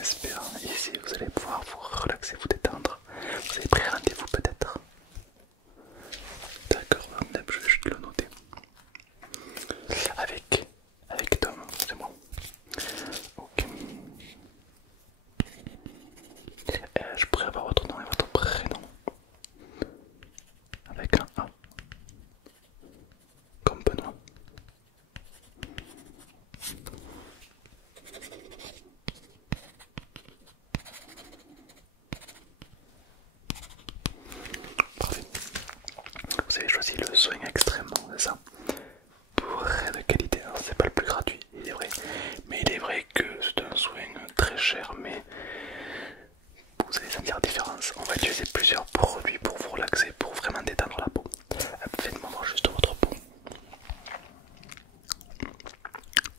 J'espère. Ici, vous allez pouvoir vous relaxer, vous détendre. Vous avez pris rendez-vous peut-être? D'accord, je vais juste le noter. Avec Tom, c'est moi. Ok. Je pourrais avoir votre nom et votre prénom. Avec un A. Comme Benoît. Parfait. Vous avez choisi le soin extrêmement, c'est ça? Pour rien de qualité, alors c'est pas le plus gratuit, il est vrai. Mais il est vrai que c'est un soin très cher, mais vous allez sentir la différence. On va utiliser plusieurs produits pour vous relaxer, pour vraiment détendre la peau. Faites-moi voir juste votre peau.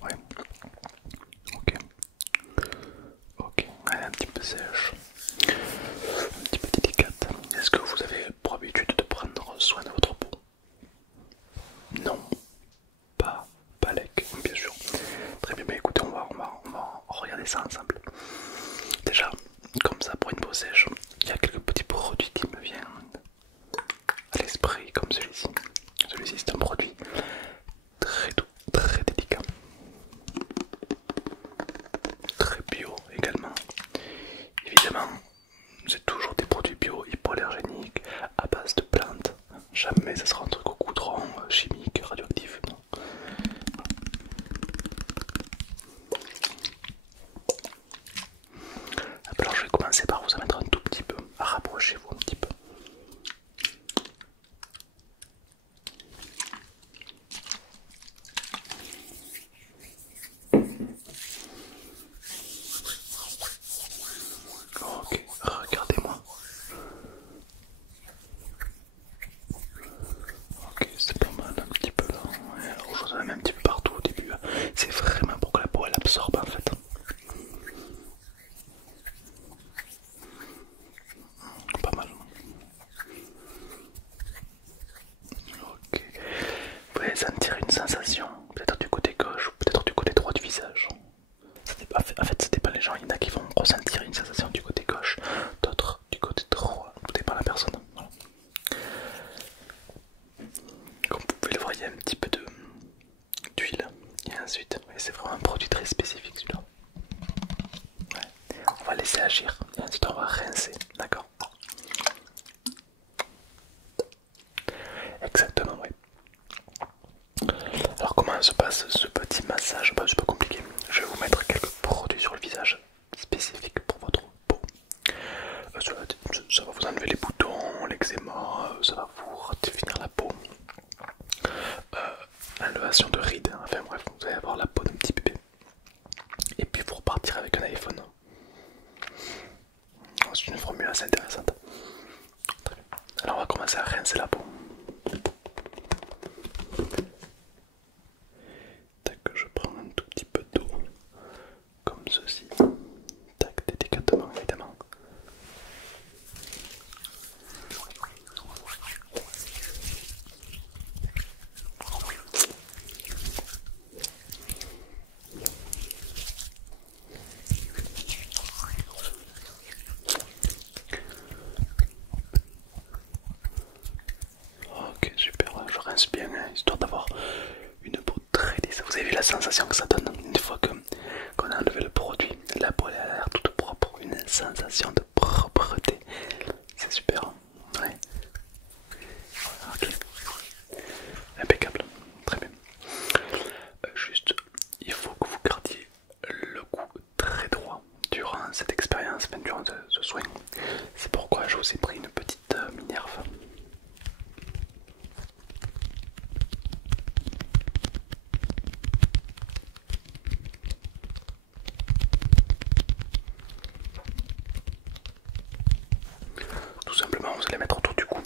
Ouais. Ok. Ok. Elle est un petit peu sèche. Un petit peu délicate. Est-ce que vous avez pour habitude de prendre soin de votre peau? Non. Pas lec, bien sûr. Très bien, mais écoutez, on va regarder ça ensemble. Déjà, comme ça, pour une peau sèche, il y a quelques petits produits qui me viennent à l'esprit, comme celui-ci. Celui-ci, c'est un produit très doux, très délicat, très bio également. Évidemment, c'est toujours des produits bio, hypoallergéniques, à base de plantes. Jamais ça sera un truc au goudron, chimique, radioactif, non. Alors je vais commencer par vous en mettre un tout petit peu, rapprochez-vous un petit peu. Ok, regardez-moi. Ok, c'est pas mal un petit peu là. Ouais, alors j'en ai même un petit peu partout au début. C'est vraiment pour que la peau elle absorbe en fait. Pas mal. Ok. Vous allez sentir une sensation, peut-être du côté gauche ou peut-être du côté droit du visage. En fait, ça dépend les gens. Il y en a qui vont ressentir une sensation du côté gauche, d'autres du côté droit. Tout dépend de la personne. Voilà. Comme vous pouvez le voir, il y a un petit peu d'huile. Et ensuite, c'est vraiment un produit très spécifique celui-là. Ouais. On va laisser agir et ensuite on va rincer. D'accord? Exactement, oui. Alors comment se passe ce petit massage? Bah, c'est pas compliqué. Je vais vous mettre quelques produits sur le visage spécifiques pour votre peau. Ça va vous enlever les boutons, l'eczéma, ça va vous redéfinir la peau. Enlevation de rides, enfin bref, vous allez avoir la peau d'un petit bébé. Et puis vous repartirez avec un iPhone. C'est une formule assez intéressante. Très bien. Alors on va commencer à rincer la peau. Tac, je prends un tout petit peu d'eau, comme ceci. Tac, délicatement évidemment. Ok, super, je rince bien, hein, histoire d'avoir une peau très lisse. Vous avez vu la sensation que ça donne une fois qu'on a enlevé le produit? La peau elle a l'air toute propre, une sensation de propreté. C'est super, hein. Ouais. Ok, impeccable, très bien. Juste, il faut que vous gardiez le cou très droit durant cette expérience, même durant ce soin. C'est pourquoi je vous ai pris une petite Minerve. Tout simplement, vous allez mettre autour du cou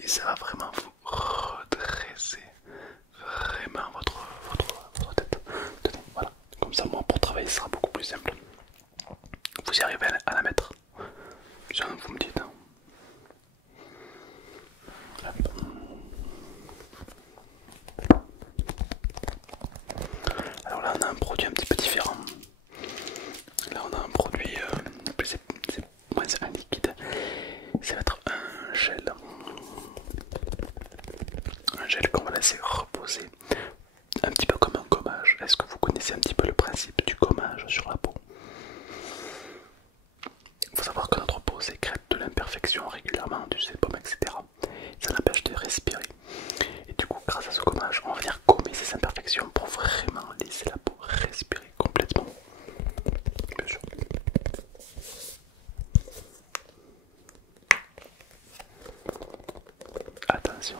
et ça va vraiment vous redresser vraiment votre tête. Tenez, voilà, comme ça, moi pour travailler, ce sera beaucoup plus simple. Vous y arrivez à la mettre? Bien, vous me dites. Hein. Alors là, on a un produit un petit peu différent. Là, gel qu'on va laisser reposer un petit peu comme un gommage. Est-ce que vous connaissez un petit peu le principe du gommage sur la peau? Il faut savoir que notre peau sécrète de l'imperfection régulièrement, du sébum, etc. Ça l'empêche de respirer. Et du coup, grâce à ce gommage, on va venir gommer ces imperfections pour vraiment laisser la peau respirer complètement. Bien sûr. Attention.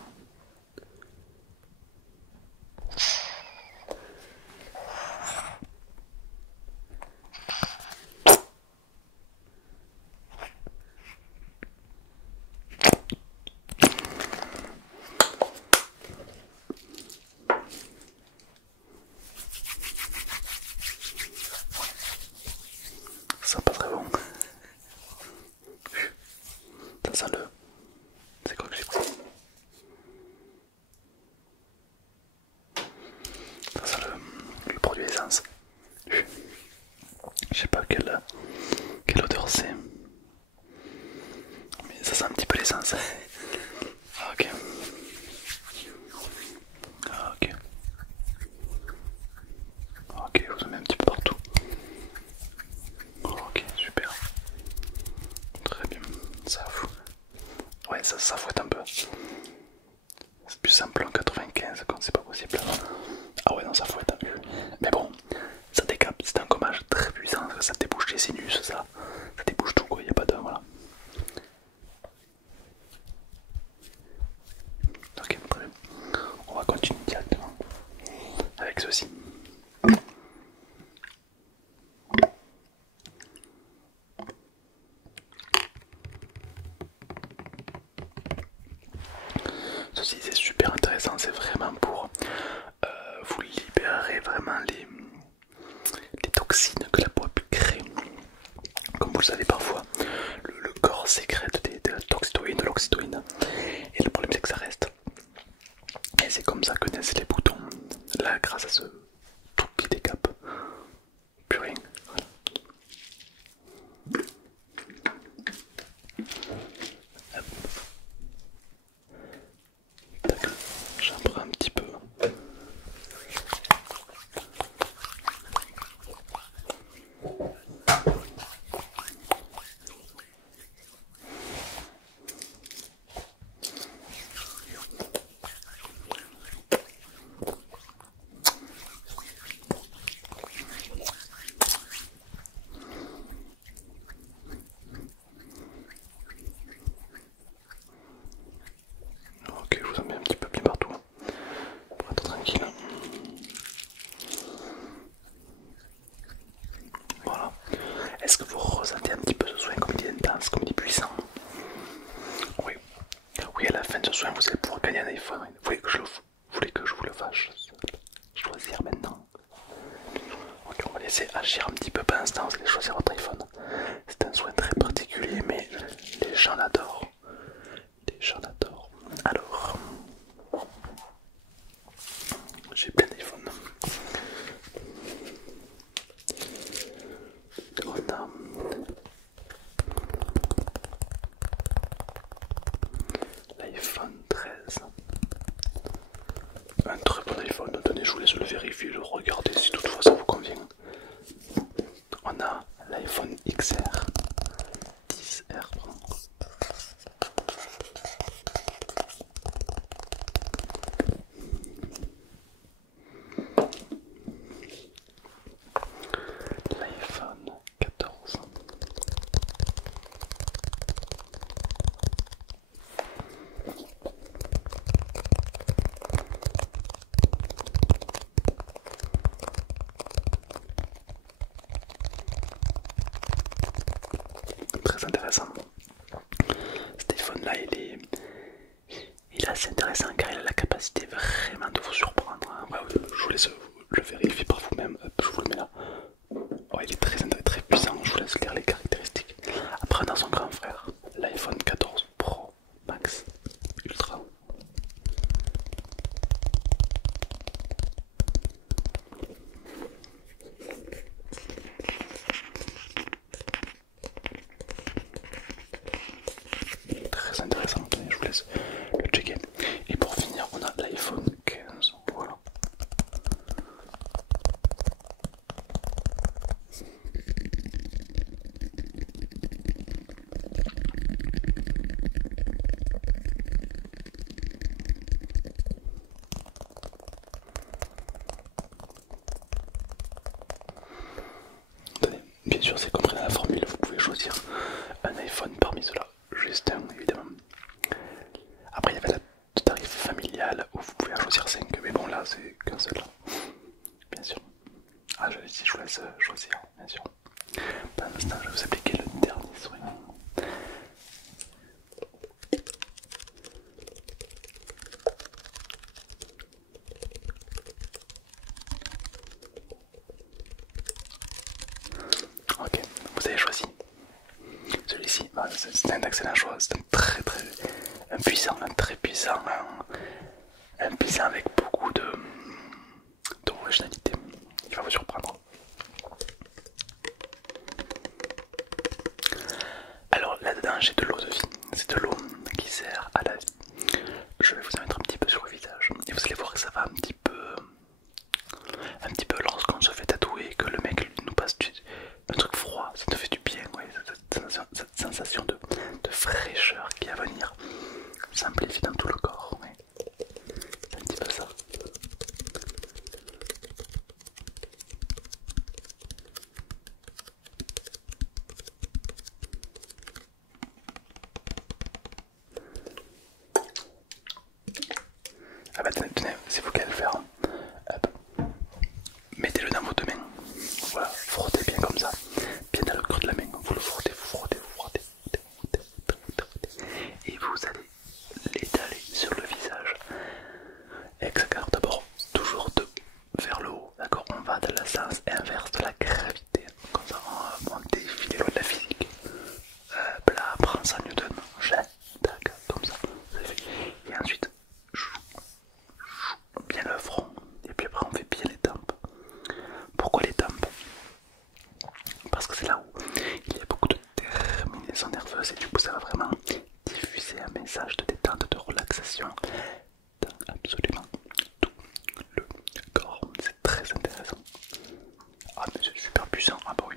Ça pas très bon. Ça sent le... C'est quoi que j'ai pris? Ça sent le produit essence. Je sais pas quelle odeur c'est. Mais ça sent un petit peu l'essence. Ok. Ok. Ok, je vous en mets un petit peu partout. Ok, super. Très bien. Ça fout. Ouais, ça fouette un peu. C'est plus simple en 95 quand c'est pas possible. Ah ouais, non, ça fouette. Mais bon, ça décape. C'est un gommage très puissant. Ça débouche les sinus, ça débouche tout, quoi. Y a pas de. Voilà. Ok, très bien. On va continuer directement avec ceci. Ceci c'est super intéressant, c'est vraiment pour vous libérer vraiment les toxines que la peau a pu créer. Comme vous le savez parfois, le corps sécrète de la toxitoïne, de l'oxytocine, et le problème c'est que ça reste. Et c'est comme ça que naissent les boutons. Là, grâce à ce tout qui décape, plus rien. Voilà. J'en prends un petit peu. Ok, je vous en mets un petit peu bien partout pour être tranquille. Voilà. Est-ce que vous ressentez un petit peu ce soin comme il est intense, comme il est puissant? Oui. Oui, à la fin de ce soin, vous allez pouvoir gagner un iPhone. Vous voulez que je vous le fasse choisir maintenant? Ok, on va laisser agir un petit peu pour l'instant, vous allez choisir votre iPhone. C'est un soin très particulier, mais les gens l'adorent. Les gens l'adorent. Alors, j'ai plein d'iPhone. On a l'iPhone 13. Un très bon iPhone. Attendez, je vous laisse le vérifier, le regarder si toutefois ça vous convient. On a l'iPhone XR 10R. L'iPhone 14. Très intéressant. Cet iPhone là il est assez intéressant car il a la capacité vraiment de vous surprendre. Ouais, je vous laisse le vérifier par vous-même. Je vous le mets là. Ouais, il est très puissant. Je vous laisse lire les caractéristiques. Après, on a son grand frère, l'iPhone 14 Pro Max Ultra. Très intéressant, je vous laisse le checker. Et pour finir, on a l'iPhone sûr, c'est compris dans la formule, vous pouvez choisir un iPhone parmi ceux-là, juste un évidemment. Après, il y avait le tarif familial où vous pouvez en choisir 5, mais bon, là, c'est qu'un seul, bien sûr. Ah, si je vous laisse choisir, bien sûr. Pour l'instant, je vais vous appliquer le dernier soin. Ok, vous avez choisi celui-ci. Bah, c'est un excellent choix, c'est un très puissant, un puissant avec beaucoup d'originalité. Il va vous surprendre. Alors là-dedans, j'ai de l'eau de vie. C'est de l'eau qui sert à la vie. Je vais vous en mettre un petit peu sur le visage et vous allez voir que ça va un petit peu lorsqu'on se fait tatouer et que le mec nous passe un truc froid, ça te fait du bien, ouais, cette sensation de fraîcheur qui va venir s'amplifier dans tout le corps, ouais. C'est un petit peu ça. Ah bah tenez, c'est vous qui allez le faire. Hop. Mettez-le dans vos deux mains. Voilà, frottez bien comme ça. Bien dans le creux de la main. Vous le frottez, vous frottez, vous frottez. Et vous allez l'étaler sur le visage. Exactement. D'abord, toujours vers le haut. D'accord. On va dans le sens inverse de la gravité. Comme ça, on défile les lois de la physique. Hop là, prends ça Newton. Tac, comme ça. Et ensuite, bien le front. Et puis après, on fait bien les tempes. Pourquoi les tempes? Parce que c'est là où il y a beaucoup de terminaisons nerveuses et du coup ça va vraiment diffuser un message de détente, de relaxation dans absolument tout le corps. C'est très intéressant. Ah mais c'est super puissant, ah bah oui.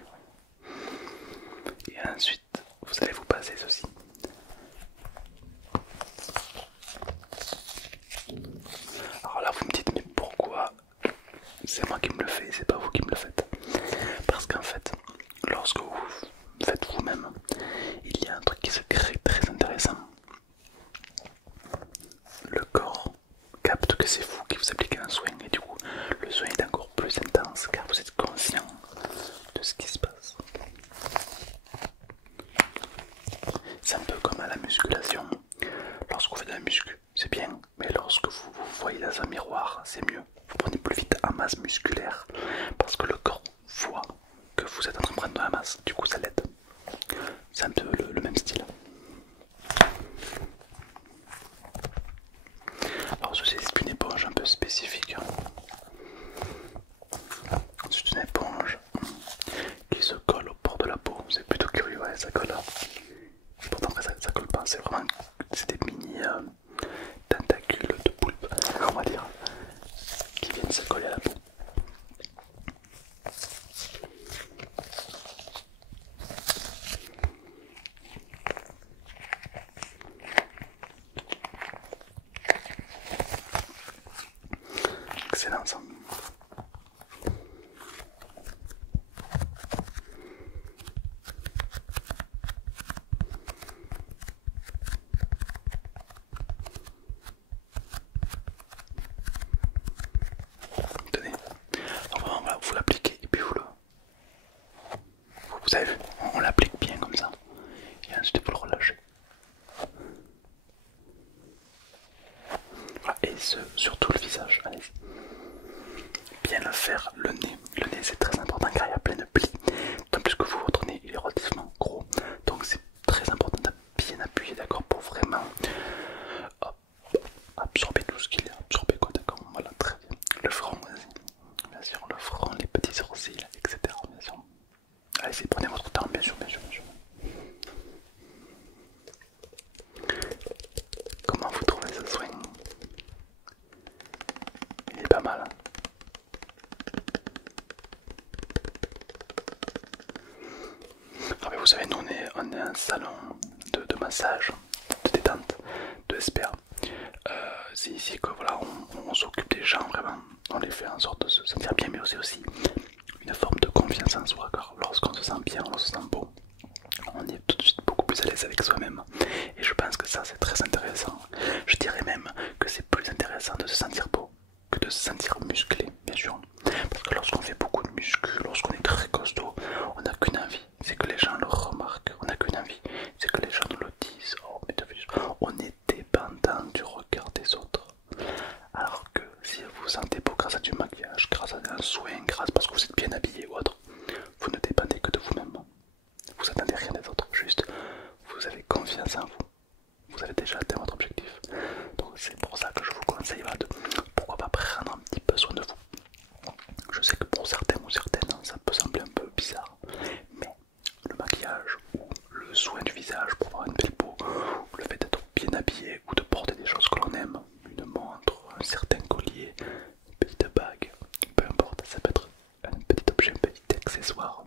Et ensuite vous allez vous passer ceci. Alors là vous me dites mais pourquoi c'est moi qui me le fais, c'est pas vous qui me le faites? Parce qu'en fait, lorsque vous faites vous-même, il y a un truc qui se crée très intéressant. Le corps capte que c'est vous qui vous appliquez un soin et du coup le soin est encore plus intense car vous êtes conscient de ce qui se passe. C'est un peu comme à la musculation. Lorsque vous faites de la muscu, c'est bien, mais lorsque vous vous voyez dans un miroir, c'est mieux. Vous prenez plus vite en masse musculaire parce que le corps voit que vous êtes en train de prendre de la masse, du coup ça l'aide. C'est un peu le même style. Alors ceci c'est une éponge un peu spécifique. C'est une éponge qui se colle au bord de la peau, c'est plutôt curieux, ouais, ça colle. Pourtant ça colle pas, c'est vraiment des mini tentacules de poulpe, on va dire, qui viennent se coller à la peau. Excellent ça. Tenez, donc vraiment, voilà, vous l'appliquez et puis vous avez vu, on l'applique bien comme ça et ensuite vous le relâchez. Voilà, et sur tout le visage, allez. Bien le faire, le nez c'est très important car il y a plein de plis, tant plus que vous, votre nez il est relativement gros, donc c'est très important de bien appuyer, d'accord, pour vraiment hop, absorber tout ce qu'il y a, absorber quoi, d'accord, voilà, très bien. Le front, vas-y, bien sûr, le front, les petits sourcils, etc. Bien sûr. Allez-y, prenez votre temps, bien sûr, bien sûr, bien sûr. Comment vous trouvez ce soin? Il est pas mal, hein? Ah mais vous savez, nous on est un salon de massage, de détente, de spa. C'est ici que voilà, on s'occupe des gens vraiment, on les fait en sorte de se sentir bien, mais c'est aussi une forme de confiance en soi, car lorsqu'on se sent bien, on se sent beau, on est tout de suite beaucoup plus à l'aise avec soi-même. Et je pense que ça c'est très intéressant. Je dirais même que c'est plus intéressant de se sentir beau que de se sentir musclé, bien sûr. Parce que lorsqu'on fait beaucoup de muscles, lorsqu'on est très costaud, on n'a qu'une envie, c'est que les gens le remarquent. On n'a qu'une envie, c'est que les gens nous le disent. Oh mais t'as vu, on est dépendant du regard des autres. Alors que si vous vous sentez beau grâce à du maquillage, grâce à un soin, grâce parce que vous êtes bien habillé ou autre, vous ne dépendez que de vous-même. Vous attendez rien des autres, juste vous avez confiance en vous. Vous avez déjà atteint votre objectif. Donc c'est pour ça que je vous conseille de pourquoi pas prendre un petit peu soin de vous. Je sais que pour certains ou certaines, ça peut sembler un peu bizarre, mais le maquillage ou le soin du visage pour avoir une belle peau, ou le fait d'être bien habillé ou de porter des choses que l'on aime, une montre, un certain collier, une petite bague, peu importe, ça peut être un petit objet, un petit accessoire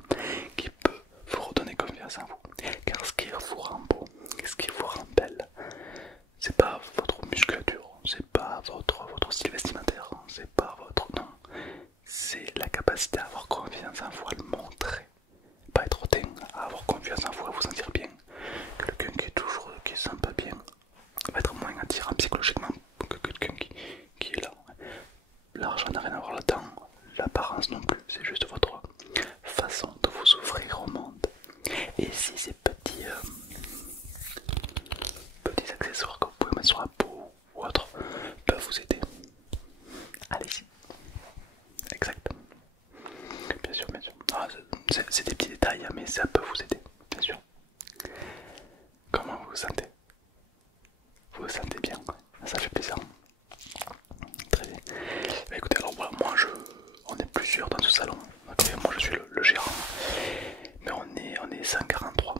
qui peut vous redonner confiance en vous. Car ce qui vous rend beau, ce qui vous rend belle, c'est pas votre musculature, c'est pas votre style vestimentaire, c'est pas votre... Non, c'est la capacité à avoir confiance en vous, à le montrer. Pas être hautain, à avoir confiance en vous, à vous sentir bien. Quelqu'un qui se sent pas bien va être moins attirant psychologiquement que quelqu'un qui est là. L'argent n'a rien à voir là-dedans, l'apparence non plus, c'est juste votre façon de vous ouvrir au monde. Et si ces petits accessoires que vous pouvez mettre sur la peau ou autre peuvent vous aider, allez-y. Exactement. Bien sûr, bien sûr. Ah, c'est des petits détails, hein, mais ça peut vous aider, bien sûr. Comment vous vous sentez? Vous vous sentez bien? Ça fait plaisir. Très bien. Bah, écoutez, alors voilà, on est plusieurs dans ce salon. Moi je suis le gérant. Mais on est 143.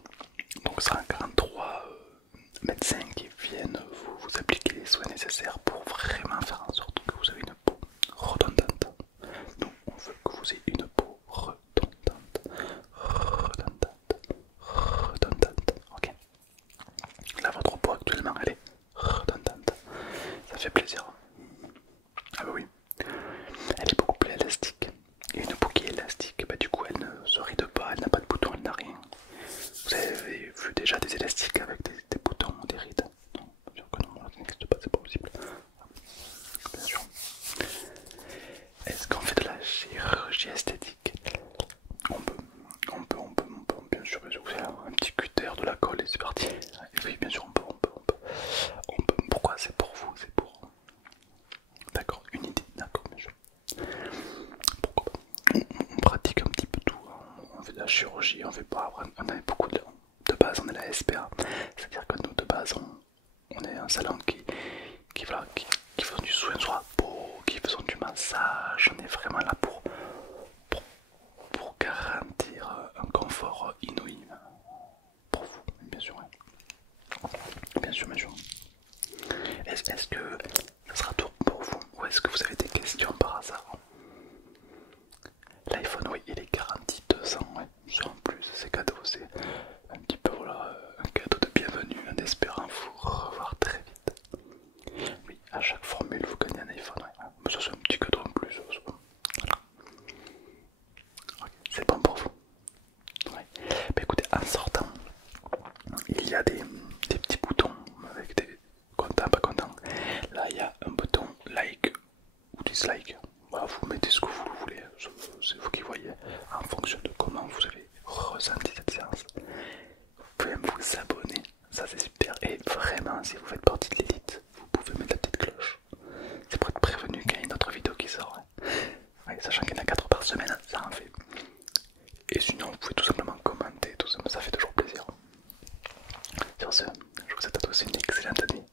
Donc 143 médecins qui viennent vous appliquer les soins nécessaires pour vraiment faire en sorte que vous avez une peau redondante. Nous, on veut que vous ayez une peau redondante. Redondante. Ok. Là, votre peau actuellement, elle est redondante. Ça fait plaisir. Ah bah oui. Elle est beaucoup plus élastique. Et une peau qui est élastique, bah du coup elle ne se ride pas, elle n'a pas de boutons, elle n'a rien. Vous avez vu déjà des élastiques avec des boutons, des rides? Non, bien sûr que non, ça n'existe pas, c'est pas possible. Bien sûr. Est-ce qu'on fait de la chirurgie esthétique? Bien sûr, vous avez un petit cutter, de la colle et c'est parti. Oui, bien sûr, on peut. Pourquoi? C'est pour vous, c'est pour... D'accord, une idée, d'accord, bien sûr. Pourquoi pas? On pratique un petit peu tout, hein. On fait de la chirurgie, on fait pas, on a beaucoup de base, on est la SPA, c'est-à-dire que nous de base on est un salon qui faisons du soin sur la peau, qui faisons du massage, on est vraiment là pour garantir un confort inouï pour vous, bien sûr, hein. Bien sûr, bien sûr. Est-ce que ça sera tout pour vous ou est-ce que vous avez des questions par hasard? L'iPhone, oui, il est garanti 200, ouais. C'est en plus, c'est cadeau, c'est un petit peu voilà, un cadeau de bienvenue en espérant vous revoir très vite. Oui, à chaque formule, vous gagnez un iPhone, ouais. Mais ça, c'est un petit cadeau en plus. Voilà. Okay, c'est bon pour vous. Ouais. Bah écoutez, en sortant, il y a des petits boutons avec des contents, pas contents. Là, il y a un bouton like ou dislike. Voilà, vous mettez ce que vous voulez, c'est vous qui voyez en fonction de comment vous avez ressenti cette séance. Vous pouvez même vous abonner, ça c'est super. Et vraiment, si vous faites partie de l'élite, vous pouvez mettre la petite cloche. C'est pour être prévenu qu'il y a une autre vidéo qui sort. Ouais, sachant qu'il y en a 4 par semaine, ça en fait. Et sinon, vous pouvez tout simplement commenter, tout ça fait toujours plaisir. Sur ce, je vous souhaite à tous une excellente nuit